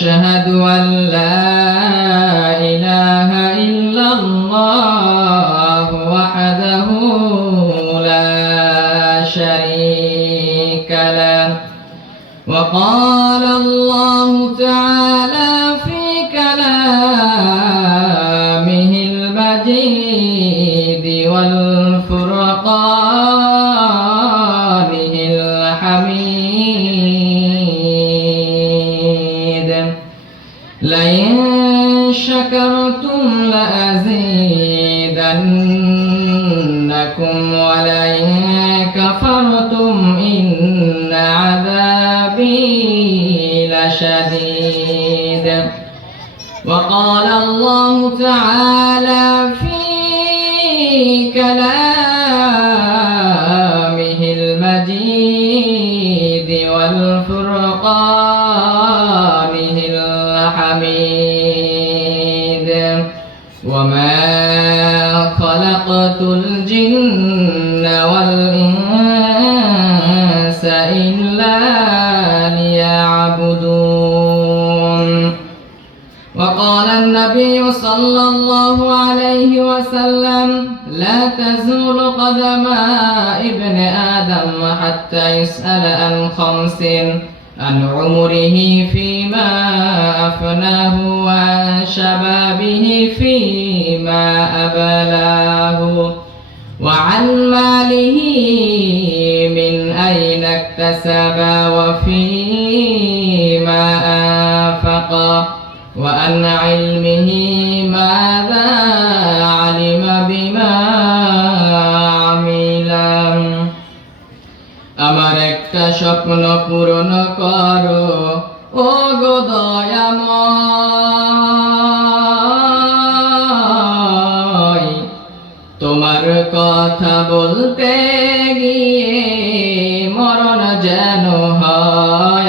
ونشهد أن لا إله إلا الله وحده لا شريك له. وقال الله تعالى في كلامه وقال الله تعالى في كلامه المجيد والفرقانه الحميد. وما خلقت الجن والإنس النبي صلى الله عليه وسلم لا تزول قدم ابن آدم حتى يسأل عن خمس عن عمره فيما أفناه وعن شبابه فيما أبلاه وعن ماله من أين اكتسب وفيما أنفق وأن علمه ماذا علم بما عمل আমার একটা স্বপ্ন পূরণ করো ও গো দয়াময় তোমার কথা বলতে গিয়ে মরণ যেন হয় আমার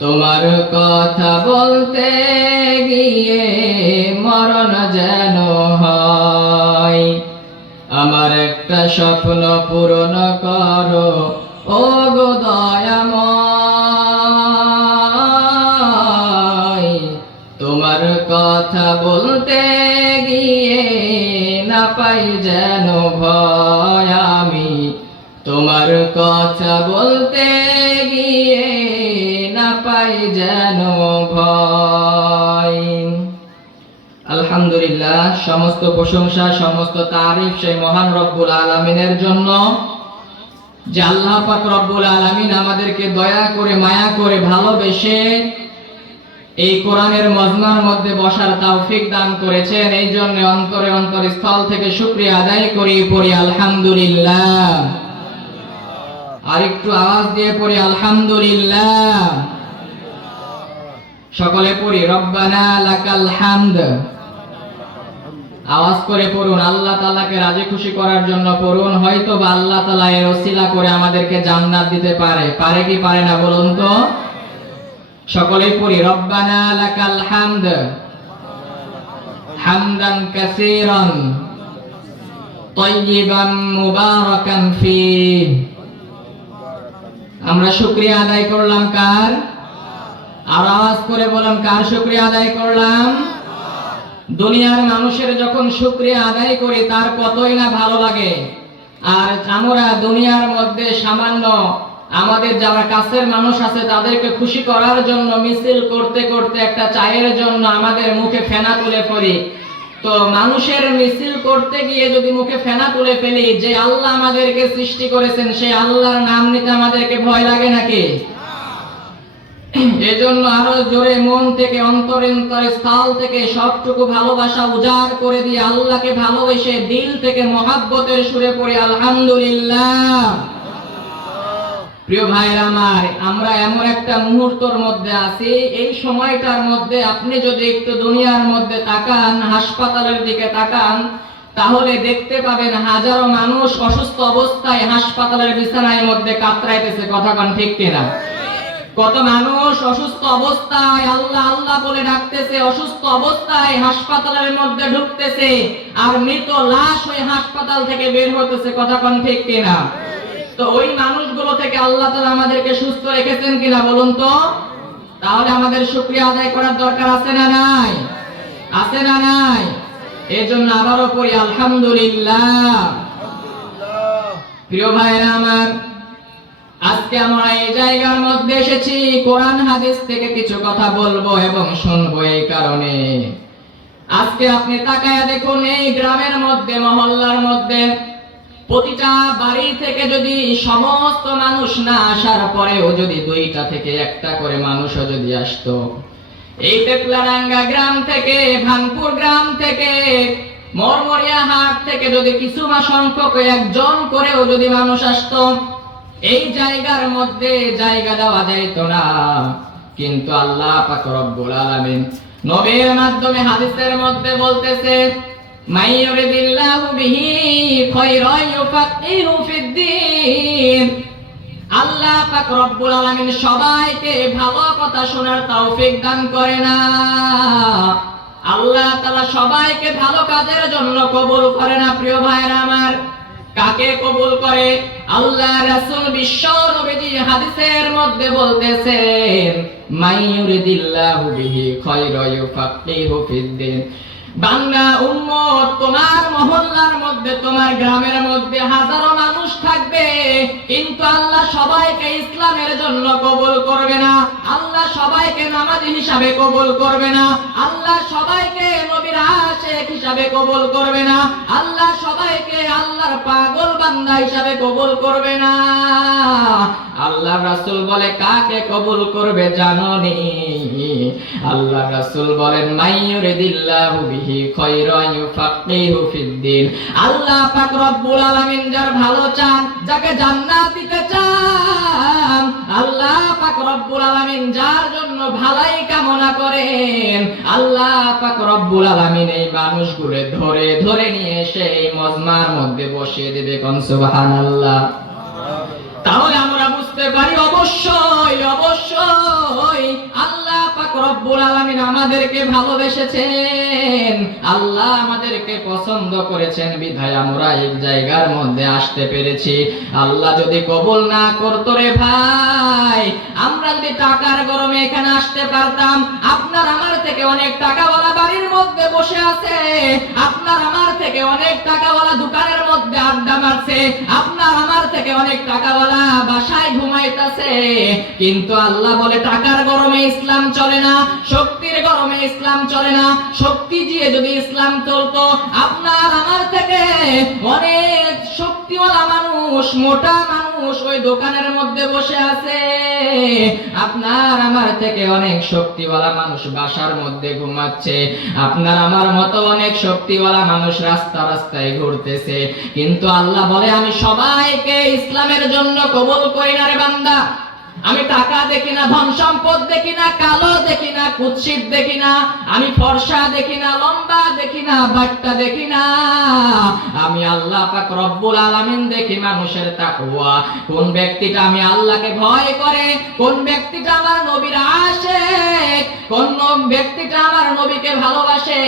তোমার কথা বলতে গিয়ে মরণ যেন হয়। আমার একটা স্বপ্ন পূরণ করো ও গো দয়াময়। তোমার কথা বলতে গিয়ে না পাই যেন ভয় আমি। তোমার কথা বলতে গিয়ে পাই যেন ভয়। আলহামদুলিল্লাহ, সমস্ত প্রশংসা, সমস্ত তারিফ সেই মহান রব্বুল আলমিনের জন্য। যে আল্লাহ পাক রব্বুল আলমিন আমাদেরকে দয়া করে, মায়া করে ভালোবেসে এই কোরআনের মধ্যে বসার তৌফিক দান করেছেন। এই জন্য অন্তরে অন্তর স্থল থেকে শুক্রিয়া আদায় করি, পড়ি আলহামদুলিল্লাহ। আর একটু আওয়াজ দিয়ে পড়ি, আলহামদুলিল্লাহ। সকলে পড়ি, রব্বানা লাকাল হামদ। আওয়াজ করে পড়ুন, আল্লাহ তালাকে রাজি খুশি করার জন্য পড়ুন। হয়তো বা আল্লাহ তালা এর ওসিলা করে আমাদেরকে জান্নাত দিতে পারে। পারে কি পারে না বলুন তো? সকলেই পড়ি, রব্বানা লাকাল হামদ। হামদান কাসীরান তয়্যিবান মুবারাকান ফি। আমরা শুকরিয়া আদায় করলাম কার? আর আওয়াজ করে বললাম, কার শুকরিয়া আদায় করলাম? দুনিয়ার মানুষের যখন শুক্রিয়া আদায় করি, তার কতই না ভালো লাগে। আর আমরা দুনিয়ার মধ্যে সামান্য আমাদের যারা কাছের মানুষ আছে, তাদেরকে খুশি করার জন্য, মিছিল করতে করতে একটা চায়ের জন্য আমাদের মুখে ফেনা তুলে পড়ি তো মানুষের মিছিল করতে গিয়ে যদি মুখে ফেনা তুলে ফেলি, যে আল্লাহ আমাদেরকে সৃষ্টি করেছেন, সেই আল্লাহর নাম নিতে আমাদেরকে ভয় লাগে নাকি? এজন্য আরও জোরে মন থেকে, অন্তরেন্তরে, স্থল থেকে সবটুকু ভালোবাসা উজাড় করে দিয়ে আল্লাহকে ভালোবেসে দিল থেকে মহাব্বতের সুরে পড়ে, আলহামদুলিল্লাহ। প্রিয় আমার, আমরা এমন একটা মুহূর্তের মধ্যে আছি। এই সময়টার মধ্যে আপনি যদি একটু দুনিয়ার মধ্যে তাকান, হাসপাতালের দিকে তাকান, তাহলে দেখতে পাবেন হাজারো মানুষ অসুস্থ অবস্থায় হাসপাতালের বিছানায় মধ্যে কাতরাইতেছে। কথা কান ঠিক কিনা? কত মানুষ অসুস্থ অবস্থায় আল্লাহ আল্লাহ বলে ডাকতেছে, অসুস্থ অবস্থায় হাসপাতালের মধ্যে ঢুকতেছে আর মৃত লাশ হয়ে হাসপাতাল থেকে বের হতেছে, কথা কোন ঠিক কিনা? তো ওই মানুষগুলো থেকে আল্লাহ তাআলা আমাদেরকে সুস্থ রেখেছেন কিনা বলুন তো? তাহলে আমাদের শুকরিয়া আদায় করার দরকার আছে না নাই? আছে না নাই? এজন্য আবারও পড়ি, আলহামদুলিল্লাহ। প্রিয় ভাইরা আমার আজকে আমরা এই জায়গার মধ্যে এসেছি, কোরআন হাদিস থেকে কিছু কথা বলব এবং শুনব এই কারণে। আজকে আপনি তাকায়া দেখুন, এই গ্রামের মধ্যে, মহল্লার মধ্যে, প্রতিটা বাড়ি থেকে যদি সমস্ত মানুষ না আসার পরেও যদি দুইটা থেকে একটা করে মানুষও যদি আসতো। এই তেতলারাঙ্গা গ্রাম থেকে, ভানপুর গ্রাম থেকে, মরমরিয়া হাট থেকে যদি কিছু মা সংখ্যক একজন করেও যদি মানুষ আসতো এই জায়গার মধ্যে জায়গা দেওয়া যাইত না। কিন্তু আল্লাহ পাক রব্বুল আলামিন নবীর মাধ্যমে হাদিসের মধ্যে বলতেছে মাই ইউরিদিল্লাহু বিহি আল্লাহ পাক রব্বুল আলামিন সবাইকে ভালো কথা শোনার তৌফিক দান করে না। আল্লাহ তাআলা সবাইকে ভালো কাজের জন্য কবুল করে না, প্রিয় ভাইরা আমার। কাকে কবুল করে? আল্লাহ রাসূল বিশ্ব হাদিসের মধ্যে বলতেছেন মাইয়ুরিদিল্লাহু বিহি খায়রা ইউফাক্কিহু ফিদ্দিন বাংলা উম্মত, তোমার মহল্লার মধ্যে, তোমার গ্রামের মধ্যে হাজারো মানুষ থাকবে, কিন্তু আল্লাহ সবাইকে ইসলামের জন্য কবুল করবে না। আল্লাহ সবাইকে নামাজি হিসাবে কবুল করবে না। আল্লাহ সবাইকে নবীর আশেক হিসাবে কবুল করবে না। আল্লাহ সবাইকে আল্লাহর পাগল বান্দা হিসাবে কবুল করবে না। আল্লাহ রাসূল বলে, কাকে কবুল করবে জানো নি আল্লাহ রাসূল বলেন মাইয়ুরিদিল্লাহু বিহি খায়রান ইউফাক্কিহু ফিদ্দিন আল্লাহ পাক রব্বুল আলামিন যার ভালো চান, যাকে জান্নাত দিতে চান, আল্লাহ পাক রব্বুল আলামিন যার জন্য ভালাই কামনা করেন। আল্লাহ পাক রব্বুল আলামিন এই মানুষগুলো ধরে ধরে নিয়ে এসে এই মজমার মধ্যে বসিয়ে দেবে কোন সুবহানাল্লাহ। তাহলে আমরা বুঝতে পারি, অবশ্যই অবশ্যই। রব্বুল আলামিন আমাদেরকে ভালোবেসেছেন। আল্লাহ আমাদেরকে পছন্দ করেছেন। বিধায় আমরা এই জায়গার মধ্যে আসতে পেরেছি। আল্লাহ যদি কবুল না করতো রে ভাই, আমরা যদি টাকার গরমে এখানে আসতে পারতাম, আপনার আমার থেকে অনেক টাকাওয়ালা বাড়ির মধ্যে বসে আছে, আপনার আমার থেকে অনেক টাকাওয়ালা দোকানের মধ্যে আড্ডা মারছে, আপনার আমার থেকে অনেক টাকাওয়ালা বাসায় ঘুমাইতেছে। কিন্তু আল্লাহ বলে, টাকার গরমে ইসলাম চলে না। শক্তির গরমে ইসলাম চলে না। শক্তি দিয়ে যদি ইসলাম চলতো, আপনার আমার থেকে অনেক শক্তিওয়ালা মানুষ, মোটা মানুষ ওই দোকানের মধ্যে বসে আছে। আপনার আমার থেকে অনেক শক্তিওয়ালা মানুষ বাসার মধ্যে ঘুমাচ্ছে। আপনার আমার মতো অনেক শক্তিওয়ালা মানুষ রাস্তা রাস্তায় ঘুরতেছে। কিন্তু আল্লাহ বলে, আমি সবাইকে ইসলামের জন্য কবল করি না রে বান্দা। আমি টাকা দেখি না, ধন সম্পদ দেখি না, কালো দেখি না, কুৎসিত দেখি না, আমি ফর্সা দেখি না, লম্বা দেখি না, বাট্টা দেখি না। আমি আল্লাহ পাক রব্বুল আলামিন দেখি মানুষের তাকওয়া। কোন ব্যক্তিটা আমি আল্লাহকে ভয় করে, কোন ব্যক্তিটা আমার নবীর আশেক, কোন ব্যক্তিটা আমার নবীকে ভালোবাসে,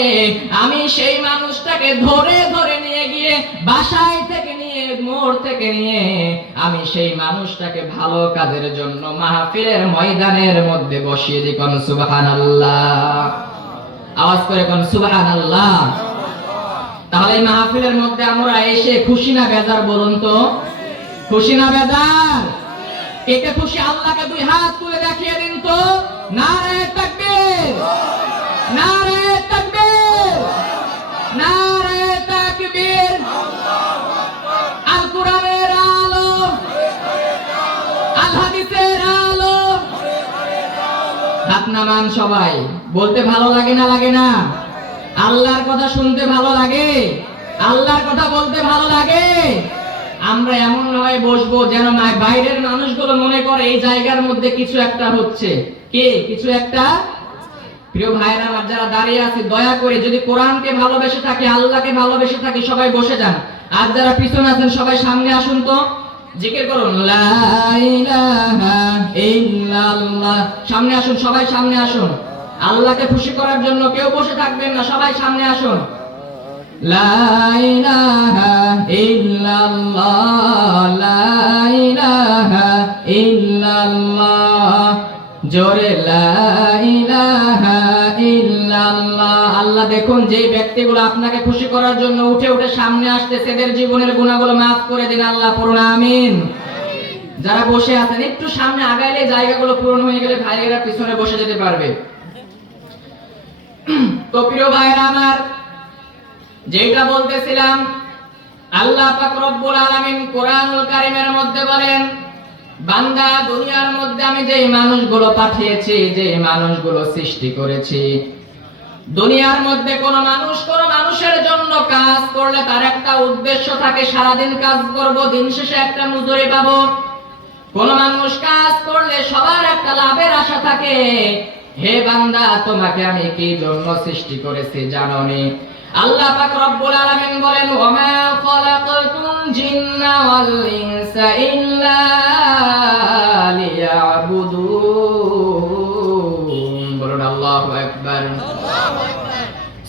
আমি সেই মানুষটাকে ধরে ধরে নিয়ে গিয়ে বাসায় থেকে নিয়ে মোড় থেকে নিয়ে আমি সেই মানুষটাকে ভালো কাজের জন্য মাহফিলের ময়দানের মধ্যে বসিয়ে দিই, কোন সুবহানাল্লাহ। আওয়াজ করে কোন সুবহানাল্লাহ। তাহলে মাহফিলের মধ্যে আমরা এসে খুশি না বেজার বলুন তো? খুশি না বেজার? কে খুশি আল্লাহকে দুই হাত তুলে দেখিয়ে দিন তো। নারে তাকবীর। নারে তাকবীর নামান সবাই। বলতে ভালো লাগে না লাগে না? আল্লাহর কথা শুনতে ভালো লাগে? আল্লাহর কথা বলতে ভালো লাগে? আমরা এমন ভাবে বসবো যেন বাইরের মানুষগুলো মনে করে এই জায়গার মধ্যে কিছু একটা হচ্ছে। কে? কিছু একটা? প্রিয় ভাইরা আমার যারা দাঁড়িয়ে আছে, দয়া করে যদি কোরআনকে ভালোবেসে থাকে, আল্লাহকে ভালোবেসে থাকে, সবাই বসে যান। আর যারা পিছনে আছেন, সবাই সামনে আসুন তো। জিকির করুন সামনে আসুন, সবাই সামনে আসুন। আল্লাহকে খুশি করার জন্য কেউ বসে থাকবেন না, সবাই সামনে আসুন। জোরে, লা ইলাহা আল্লাহ দেখুন যে ব্যক্তিগুলো আপনাকে খুশি করার জন্য উঠে উঠে সামনে আসতেছে, এদের জীবনের গুণাগুলো মাফ করে দিন আল্লাহ আমিন। যারা বসে আছেন, একটু সামনে আগাইলে জায়গাগুলো পূরণ হয়ে গেলে ভাইয়েরা পিছনে বসে যেতে পারবে। তো প্রিয় আমার যেটা বলতেছিলাম, আল্লাহ পাক রব্বুল আলামিন কোরআনুল কারীমের মধ্যে বলেন, বান্দা দুনিয়ার মধ্যে আমি যেই মানুষগুলো পাঠিয়েছি যে মানুষগুলো সৃষ্টি করেছি দুনিয়ার মধ্যে কোন মানুষ কোন মানুষের জন্য কাজ করলে তার একটা উদ্দেশ্য থাকে, সারাদিন কাজ করব, দিন শেষে একটা মজুরি পাবো। কোন মানুষ কাজ করলে সবার একটা লাভের আশা থাকে। হে বান্দা, তোমাকে আমি কি জন্য সৃষ্টি করেছি জানো নি? আল্লাহ পাক রব্বুল আলামিন বলেন, ওমা খলাকতুল জিন্না ওয়াল ইনসা ইল্লা লিয়াবুদুন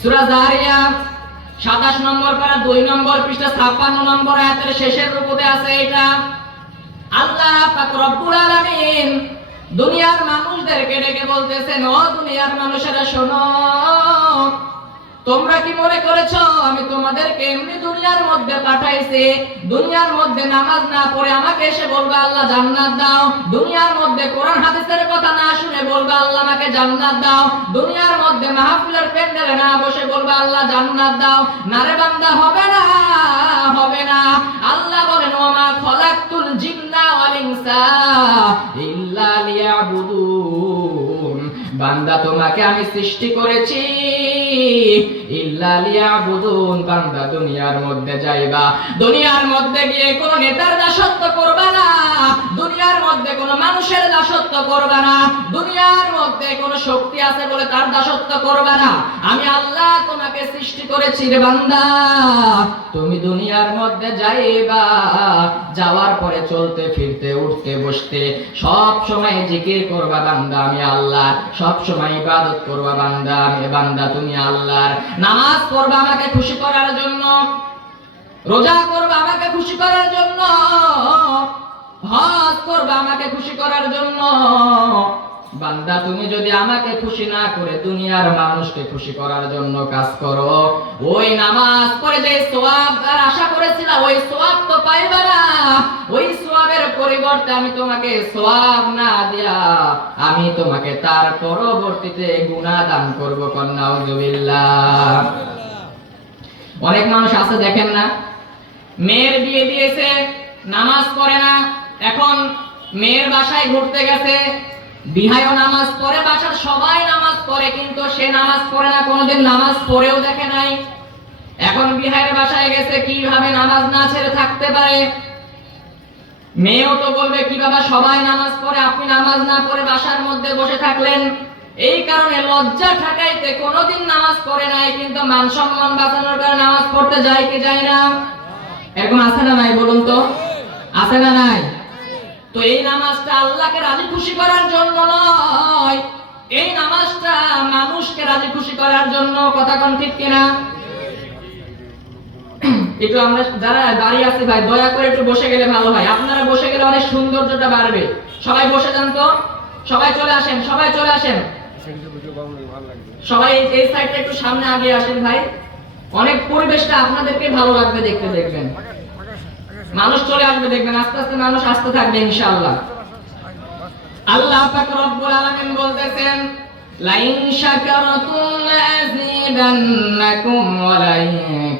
সূরা জারিয়া 27 নম্বর পারা 2 নম্বর পৃষ্ঠা 56 নম্বর আয়াতের শেষের রূপে আছে এটা। আল্লাহ পাক রব্বুল আলামিন দুনিয়ার মানুষদেরকে ডেকে বলতেছেন, ও দুনিয়ার মানুষেরা শোনো তোমরা কি মনে করেছ? আমি তোমাদেরকে এমনি দুনিয়ার মধ্যে পাঠাইছি। দুনিয়ার মধ্যে নামাজ না পড়ে আমাকে এসে বলবে, আল্লাহ জান্নাত দাও। দুনিয়ার মধ্যে কোরআন হাদিসের কথা না শুনে বলবে, আল্লাহ আমাকে জান্নাত দাও। দুনিয়ার মধ্যে মাহফিলের প্যান্ডেলে না বসে বলবে, আল্লাহ জান্নাত দাও। নারে বান্দা, হবে না হবে না। আল্লাহ বলেন, ওমা খলাকতুল জিন্না ওয়াল ইনসা ইল্লা লিয়াবুদুন। বান্দা, তোমাকে আমি সৃষ্টি করেছি। ইল্লালিয়া লিয়াবুদুন বান্দা দুনিয়ার মধ্যে যাইবা। দুনিয়ার মধ্যে গিয়ে কোন নেতার দাসত্ব করবা না। দুনিয়ার মধ্যে কোন মানুষের দাসত্ব করবা না। দুনিয়ার মধ্যে কোন শক্তি আছে বলে তার দাসত্ব করবা না। আমি আল্লাহ তোমাকে সৃষ্টি করেছি রে বান্দা। তুমি দুনিয়ার মধ্যে যাইবা, যাওয়ার পরে চলতে, ফিরতে, উঠতে, বসতে, সব সময় জিকির করবা বান্দা, আমি আল্লাহ। সব সময় ইবাদত করবা বান্দা আমি বান্দা তুমি আল্লাহর। নামাজ পড়বা আমাকে খুশি করার জন্য। রোজা করবা আমাকে খুশি করার জন্য। হজ করবা আমাকে খুশি করার জন্য। বান্দা, তুমি যদি আমাকে খুশি না করে দুনিয়ার মানুষকে খুশি করার জন্য কাজ করো, ওই নামাজ পড়ে যে সোয়াব আশা করেছিলা ওই সোয়াব তো পাইবা না। ওই সোয়াবের পরিবর্তে আমি তোমাকে সোয়াব না দিয়া, আমি তোমাকে তার পরবর্তীতে গুনাহ দান করব কন্নাউজুবিল্লাহ অনেক মানুষ আছে, দেখেন না। মেয়ের বিয়ে দিয়েছে, নামাজ পড়ে না, এখন মেয়ের বাসায় ঘুরতে গেছে বিহায়ও নামাজ পড়ে, বাসার সবাই নামাজ পড়ে, কিন্তু সে নামাজ পড়ে না, কোনোদিন নামাজ পড়েও দেখে নাই। এখন বিহায়ের বাসায় গেছে, কীভাবে নামাজ না ছেড়ে থাকতে পারে? মেয়েও তো বলবে, কি বাবা, সবাই নামাজ পড়ে, আপনি নামাজ না পড়ে বাসার মধ্যে বসে থাকলেন? এই কারণে লজ্জা ঠাকাইতে কোনোদিন নামাজ পড়ে নাই, কিন্তু মান সম্মান বাঁচানোর কারণে নামাজ পড়তে যায় কি যায় না? এরকম আছে না নাই বলুন তো? আছে না নাই? তো এই নামাজটা আল্লাহকে রাজি খুশি করার জন্য নয়। এই নামাজটা মানুষকে রাজি খুশি করার জন্য, কথা কোন ঠিক কিনা? একটু আমরা যারা দাঁড়িয়ে আছি ভাই, দয়া করে একটু বসে গেলে ভালো হয়। আপনারা বসে গেলে অনেক সৌন্দর্যটা বাড়বে। সবাই বসে যান তো। সবাই চলে আসেন, সবাই চলে আসেন। সবাই এই- সাইডটা একটু সামনে আগে আসেন ভাই। অনেক পরিবেশটা আপনাদেরকে ভালো লাগবে দেখতে, দেখবেন। মানুষ চলে আসবে, দেখবেন আস্তে আস্তে মানুষ আসতে থাকবে ইনশাআল্লাহ। আল্লাহ পাক রব্বুল আলামিন বলতেছেন, লাইন শাকারতুম লাযিদান্নাকুম ওয়া লাইন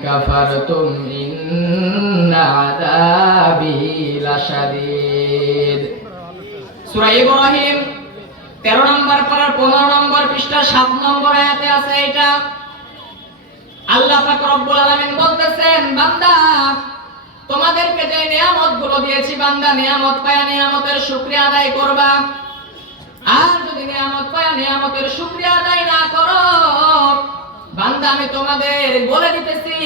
কাফারতুম ইন্না আযাবি লাশাদীদ। সূরা ইব্রাহিম, তেরো নম্বর পড়ার পনেরো নম্বর পৃষ্ঠা সাত নম্বর আয়াতে আছে এটা। আল্লাহ পাক রব্বুল আলামিন বলতেছেন, বান্দা তোমাদেরকে যে নিয়ামতগুলো দিয়েছি, বান্দা, নিয়ামত পায়া নিয়ামতের শুকরিয়া আদায় করবা। আর যদি নিয়ামত পায়া নিয়ামতের শুকরিয়া আদায় না করো, বান্দা, আমি তোমাদের বলে দিতেছি,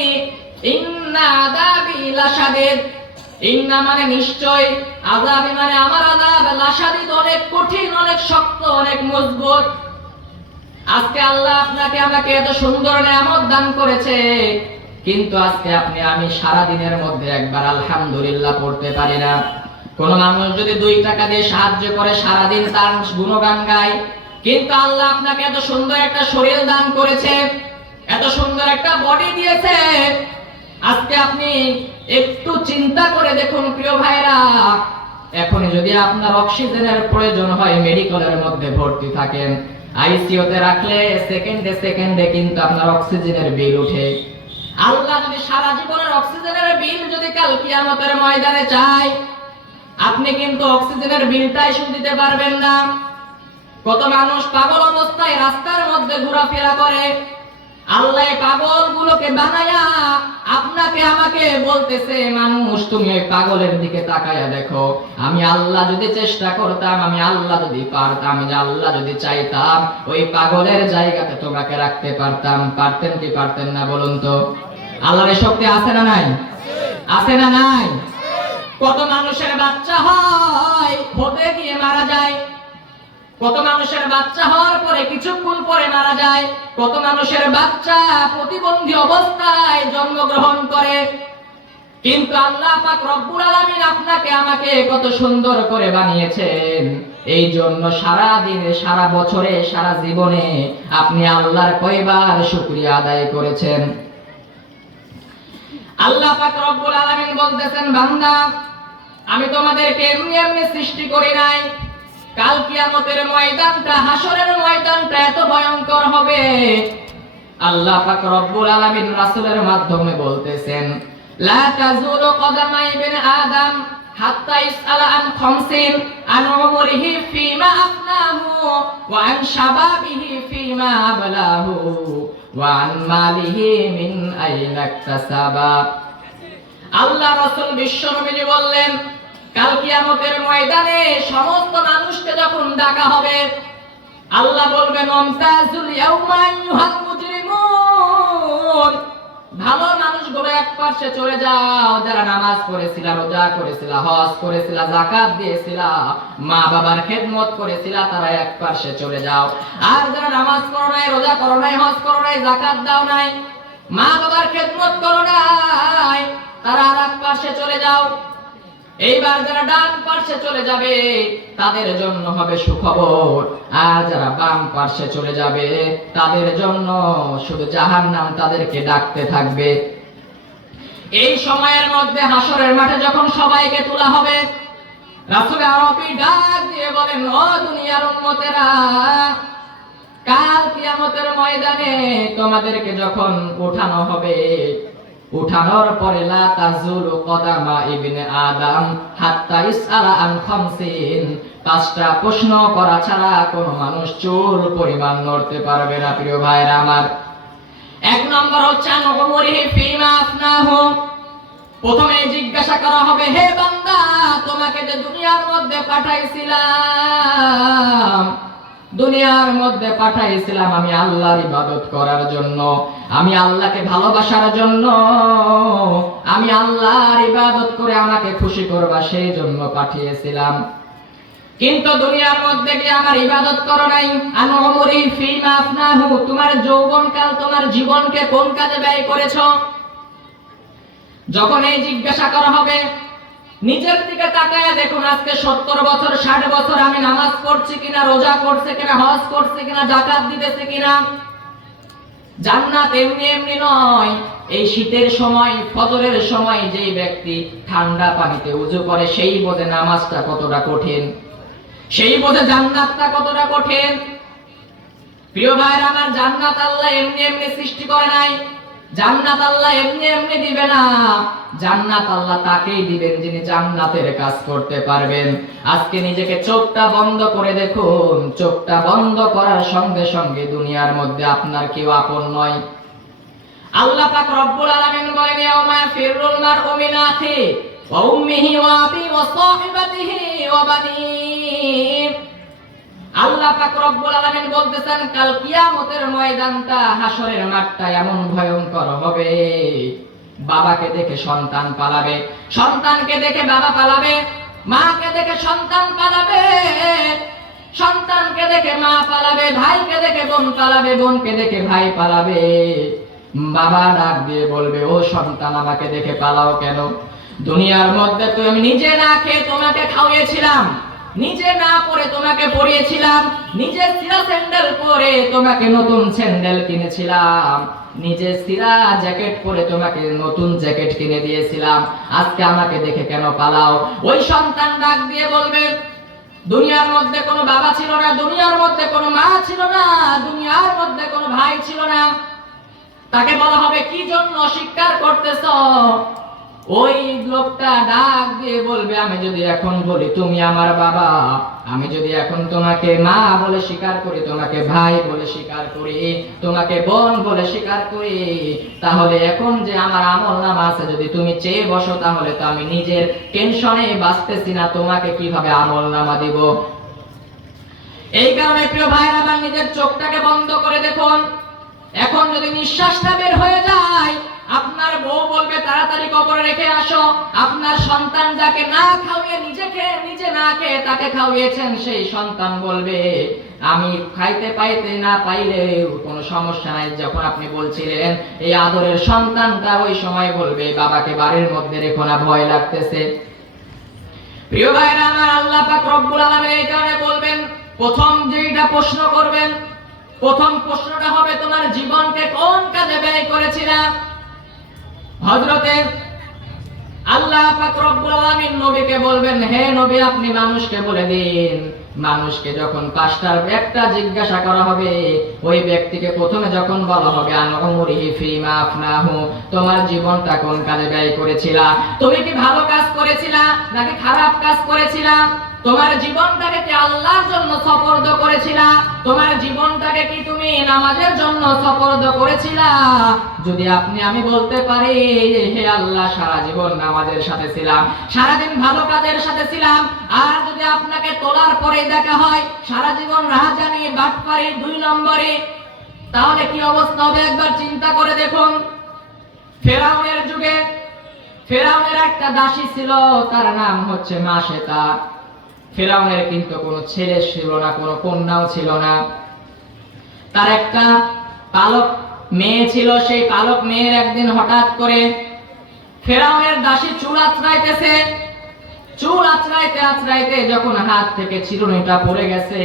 ইন্না আযাবি লাশাদীদ। ইন্না মানে নিশ্চয়, আযাবি মানে আমার আযাব। লাশাদীদ অনেক কঠিন, অনেক শক্ত, অনেক মজবুত। আজকে আল্লাহ আপনাকে আমাকে এত সুন্দর নিয়ামত দান করেছে। কিন্তু আজকে আপনি, আমি সারা দিনের মধ্যে একবার আলহামদুলিল্লাহ পড়তে পারি না। কোন মানুষ যদি দুই টাকা দিয়ে সাহায্য করে সারা দিন তার গুণগান গায়, কিন্তু আল্লাহ আপনাকে এত সুন্দর একটা শরীর দান করেছে, এত সুন্দর একটা বডি দিয়েছে। আজকে আপনি একটু চিন্তা করে দেখুন, প্রিয় ভাইরা এখন যদি আপনার অক্সিজেনের প্রয়োজন হয়, মেডিকেলের মধ্যে ভর্তি থাকেন। আইসিইউতে রাখলে সেকেন্ডে সেকেন্ডে কিন্তু আপনার অক্সিজেনের বিল উঠে। আল্লাহ যদি সারা জীবনের অক্সিজেনের বিল যদি কাল কিয়ামতের ময়দানে চায়, আপনি কিন্তু অক্সিজেনের বিলটাই শুধু দিতে পারবেন না। কত মানুষ পাগল অবস্থায় রাস্তার মধ্যে ঘোরাফেরা করে। আল্লাহ পাগল গুলোকে বানায়া আপনাকে, আমাকে বলতেছে, মানুষ, তুমি ওই পাগলের দিকে তাকায়া দেখো। আমি আল্লাহ যদি চেষ্টা করতাম, আমি আল্লাহ যদি পারতাম, আমি আল্লাহ যদি চাইতাম, ওই পাগলের জায়গাতে তোমাকে রাখতে পারতাম। পারতেন কি পারতেন না বলুন তো? আল্লাহর শক্তি আছে না নাই? আছে না নাই? কত মানুষের বাচ্চা হয় হতে গিয়ে মারা যায়। কত মানুষের বাচ্চা হওয়ার পরে কিছুক্ষণ পরে মারা যায়। কত মানুষের বাচ্চা প্রতিবন্ধী অবস্থায় জন্মগ্রহণ করে। কিন্তু আল্লাহ পাক রব্বুল আলামিন আপনাকে আমাকে কত সুন্দর করে বানিয়েছেন। এই জন্য সারা দিনে সারা বছরে, সারা জীবনে আপনি আল্লাহর কয়বার শুকরিয়া আদায় করেছেন। আল্লাহ পাক রব্বুল আলামিন বলতেছেন, বান্দা, আমি তোমাদেরকে এমনি এমনি সৃষ্টি করি নাই। কাল কিয়ামতের ময়দানটা হাসরের ময়দানটা এত ভয়ঙ্কর হবে। আল্লাহ পাক রব্বুল আলামিন রাসূলের মাধ্যমে বলতেছেন লা তাজুলু আল্লাহ রাসূল বিশ্বনবী বললেন, কাল কিয়ামতের ময়দানে সমস্ত মানুষকে যখন ডাকা হবে, আল্লাহ বলবেন অমতাজুল ইয়াউমা আইয়ুহাল মুজরিমুন। ভালো মানুষগুলো এক পাশে চলে যাও, যারা নামাজ পড়েছিল, রোজা করেছিল, হজ করেছিল জাকাত দিয়েছিল, মা বাবার খেদমত করেছিল, তারা এক পাশে চলে যাও। আর যারা নামাজ করো নাই, রোজা করো নাই, হজ করো নাই জাকাত দাও নাই, মা বাবার খেদমত করো নাই, তারা আর এক পাশে চলে যাও। এইবার যারা ডান পার্শ্বে চলে যাবে, তাদের জন্য হবে সুখবর। আর যারা বাম পার্শ্বে চলে যাবে, তাদের জন্য শুধু জাহান্নাম তাদেরকে ডাকতে থাকবে। এই সময়ের মধ্যে হাসরের মাঠে যখন সবাইকে তোলা হবে, রাসূল আরবি ডাক দিয়ে বলেন, ও দুনিয়ার উম্মতেরা, কাল কিয়ামতের ময়দানে তোমাদেরকে যখন ওঠানো হবে উঠানোর পরে কদামা ইবনে আদম হাত্তা ইসআলা আন খামসিন। পাঁচটা প্রশ্ন করা ছাড়া কোনো মানুষ চুল পরিমাণ নড়তে পারবে না, প্রিয় ভাইরা আমার। এক নম্বর হচ্ছে আন উমরিহি ফিমা আফনাহু। প্রথমে জিজ্ঞাসা করা হবে, হে বান্দা, তোমাকে যে দুনিয়ার মধ্যে পাঠাইছিলাম দুনিয়ার মধ্যে পাঠাইছিলাম আমি আল্লাহর ইবাদত করার জন্য। আমি আল্লাহকে ভালোবাসার জন্য। আমি আল্লাহর ইবাদত করে আমাকে খুশি করবা সেই জন্য পাঠিয়েছিলাম। কিন্তু দুনিয়ার মধ্যে গিয়ে আমার ইবাদত করো নাই। আন উমরি ফিমা আফনাহু, তোমার যৌবনকাল, তোমার জীবনকে কোন কাজে ব্যয় করেছ? যখন এই জিজ্ঞাসা করা হবে নিজের দিকে তাকায় দেখুন, আজকে সত্তর বছর, ষাট বছর আমি নামাজ পড়ছি কিনা, রোজা করছে কিনা, হজ করছে কিনা, জাকাত দিতেছে কিনা? জান্নাত এমনি এমনি নয়। এই শীতের সময়, ফজরের সময় যেই ব্যক্তি ঠান্ডা পানিতে উজু করে, সেই বোঝে নামাজটা কতটা কঠিন। সেই বোঝে জান্নাতটা কতটা কঠিন। প্রিয় ভাইরা আমার জান্নাত আল্লাহ এমনি এমনি সৃষ্টি করে নাই। জান্নাত আল্লাহ এমনি এমনি দিবে না। জান্নাত আল্লাহ তাকেই দিবেন যিনি জান্নাতের কাজ করতে পারবেন। আজকে নিজেকে চোখটা বন্ধ করে দেখুন। চোখটা বন্ধ করার সঙ্গে সঙ্গে দুনিয়ার মধ্যে আপনার কেউ আপন নয়। আল্লাহ পাক রব্বুল আলামিন বলেন ইয়াউমা ফিররুল মারউ মিন আখি ওয়া উম্মিহি ওয়া আবি ওয়া সাহিবাতিহি ওয়া বানিহি আল্লাহ পাক রব্বুল আলামিন বলতেছেন, কাল কিয়ামতের ময়দানটা হাসরের মাঠটা এমন ভয়ঙ্কর হবে। বাবাকে দেখে সন্তান পালাবে। সন্তানকে দেখে বাবা পালাবে। মাকে দেখে সন্তান পালাবে। সন্তানকে দেখে মা পালাবে। ভাইকে দেখে বোন পালাবে। বোনকে দেখে ভাই পালাবে। বাবা ডাক দিয়ে বলবে, ও সন্তান, আমাকে দেখে পালাও কেন? দুনিয়ার মধ্যে তুই আমি নিজে না খেয়ে তোমাকে খাওয়িয়েছিলাম। নিজে না পরে তোমাকে পরিয়েছিলাম, নিজে সিরা স্যান্ডেল পরে তোমাকে নতুন স্যান্ডেল কিনেছিলাম, নিজে সিরা জ্যাকেট পরে তোমাকে নতুন জ্যাকেট কিনে দিয়েছিলাম। আজকে আমাকে দেখে কেন পালাও? ওই সন্তান ডাক দিয়ে বলবে, দুনিয়ার মধ্যে কোনো বাবা ছিল না, দুনিয়ার মধ্যে কোনো মা ছিল না, দুনিয়ার মধ্যে কোনো ভাই ছিল না। তাকে বলা হবে, কি জন্য স্বীকার করতেছ? ওই লোকটা ডাক দিয়ে বলবে, আমি যদি এখন বলি তুমি আমার বাবা, আমি যদি এখন তোমাকে মা বলে স্বীকার করি, তোমাকে ভাই বলে স্বীকার করি, তোমাকে বোন বলে স্বীকার করি, তাহলে এখন যে আমার আমল নাম আছে, যদি তুমি চেয়ে বসো, তাহলে তো আমি নিজের টেনশনে বাঁচতেছি না, তোমাকে কীভাবে আমল নামা দিব? এই কারণে প্রিয় ভাইরা আমার নিজের চোখটাকে বন্ধ করে দেখুন। এখন যদি নিঃশ্বাসটা বের হয়ে যায় আপনার বউ বলবে, তাড়াতাড়ি কবরে রেখে আসো। আপনার সন্তান যাকে না খাওয়িয়ে নিজে খেয়ে নিজে না খেয়ে তাকে খাওয়িয়েছেন, সেই সন্তান বলবে, আমি খাইতে পাইতে না পাইলে কোনো সমস্যা নাই। যখন আপনি বলছিলেন, এই আদরের সন্তানটা ওই সময় বলবে, বাবাকে বাড়ির মধ্যে রেখো না, ভয় লাগতেছে। প্রিয় ভাইরা আমার আল্লাহ পাক রব্বুল আলামিন এই কারণে বলবেন, প্রথম যেটা প্রশ্ন করবেন, প্রথম প্রশ্নটা হবে, তোমার জীবনকে কোন কাজে ব্যয় করেছিলা হযরতে আল্লাহ আলামিন নবীকে বলবেন, হে নবী, আপনি মানুষকে বলে দিন। মানুষকে যখন পাঁচটার একটা জিজ্ঞাসা করা হবে, ওই ব্যক্তিকে প্রথমে যখন বলা হবে তোমার জীবনটা কোন কাজে ব্যয় করেছিলা? তুমি কি ভালো কাজ করেছিলা নাকি খারাপ কাজ করেছিলা? তোমার জীবনটাকে কি আল্লাহর জন্য সপর্দ করেছিলা? তোমার জীবনটাকে কি তুমি নামাজের জন্য সপর্দ করেছিলা? যদি আপনি আমি বলতে পারি, হে আল্লাহ, সারা জীবন নামাজের সাথে ছিলাম, সারাদিন ভালো কাজের সাথে ছিলাম। আর যদি আপনাকে তোলার পরে দেখা হয়, সারা জীবন রাহাজানি, বাটপারি, দুই নম্বরে, তাহলে কি অবস্থা হবে একবার চিন্তা করে দেখুন। ফেরাউনের যুগে, ফেরাউনের একটা দাসী ছিল, তার নাম হচ্ছে মাসেতা ফেরাউনের কিন্তু কোনো ছেলে ছিল না, কোনো কন্যাও ছিল না। তার একটা পালক মেয়ে ছিল, সেই পালক মেয়ের একদিন হঠাৎ করে ফেরাউনের দাসী চুল আঁচড়াইতেছে। চুল আঁচড়াইতে আঁচড়াইতে যখন হাত থেকে চিরুনিটা পড়ে গেছে,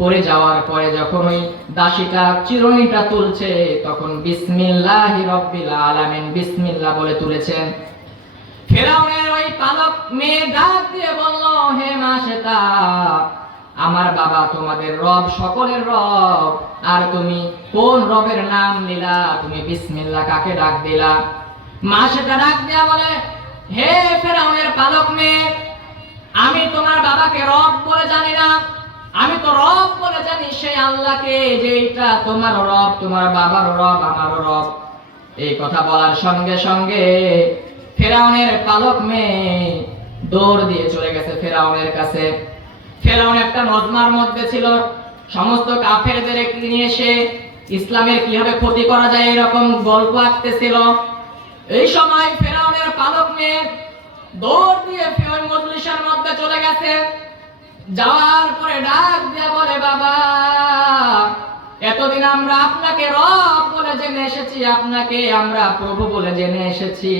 পড়ে যাওয়ার পরে যখন ওই দাসীটা চিরুনিটা তুলছে, তখন বিসমিল্লাহি রব্বিল আলামিন বিসমিল্লাহ বলে তুলেছেন। ফেরাউনের ওই পালক মেয়ে ডাক দিয়ে বলল, হে মা আমার বাবা তোমাদের রব, সকলের রব, আর তুমি কোন রবের নাম নিলা? তুমি বিসমিল্লাহ কাকে ডাক দিলা? মা সেটা ডাক দিয়া বলে, হে ফেরাউনের পালক মেয়ে, আমি তোমার বাবাকে রব বলে জানি না। আমি তো রব বলে জানি সেই আল্লাহকে যে এটা তোমার রব, তোমার বাবার রব আমার রব। এই কথা বলার সঙ্গে সঙ্গে ফেরাউনের পালক মেয়ে দৌড় দিয়ে চলে গেছে ফেরাউনের কাছে। ফেরাউন একটা নজমার মধ্যে ছিল। সমস্ত কাফেরদের নিয়ে এসে ইসলামের কীভাবে ক্ষতি করা যায় এরকম গল্প আঁকতেছিল। এই সময় ফেরাউনের পালক মেয়ে দৌড় দিয়ে ফেরাউন মজলিসের মধ্যে চলে গেছে। যাওয়ার পরে ডাক দিয়ে বলে, বাবা, এতদিন আমরা আপনাকে রব বলে জেনে এসেছি, আপনাকে আমরা প্রভু বলে জেনে এসেছি।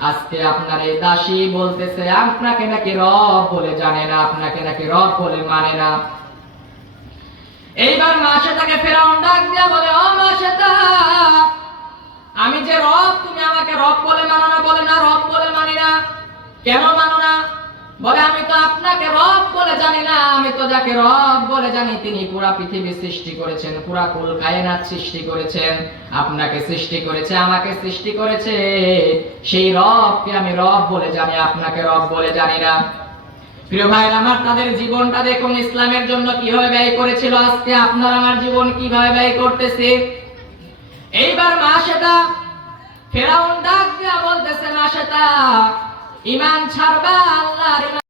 আজকে আপনার এই দাসী বলতেছে, আপনাকে নাকি রব বলে জানে না, আপনাকে নাকি রব বলে মানে না। এইবার মাসে তাকে ফেরাউন ডাক দিয়া বলে, ও মাসে আমি যে রব, তুমি আমাকে রব বলে মানো না, বলে না, রব বলে মানি না। কেন মানো না? বলে, আমি তো আপনাকে রব বলে জানি না, আমি তো যাকে রব বলে জানি, তিনি পুরা পৃথিবী সৃষ্টি করেছেন, পুরা কুল কায়নাত সৃষ্টি করেছেন, আপনাকে সৃষ্টি করেছে, আমাকে সৃষ্টি করেছে। সেই রবকে আমি রব বলে জানি, আপনাকে রব বলে জানি না। প্রিয় ভাইরা আমার তাদের জীবনটা দেখুন, ইসলামের জন্য কীভাবে ব্যয় করেছিল, আজকে আপনার আমার জীবন কীভাবে ব্যয় করতেছে? এইবার মা সেটা ফেরাউন ডাক দিয়া বলতেছে মা সেটা ইমান ছাড়বা আল্লাহর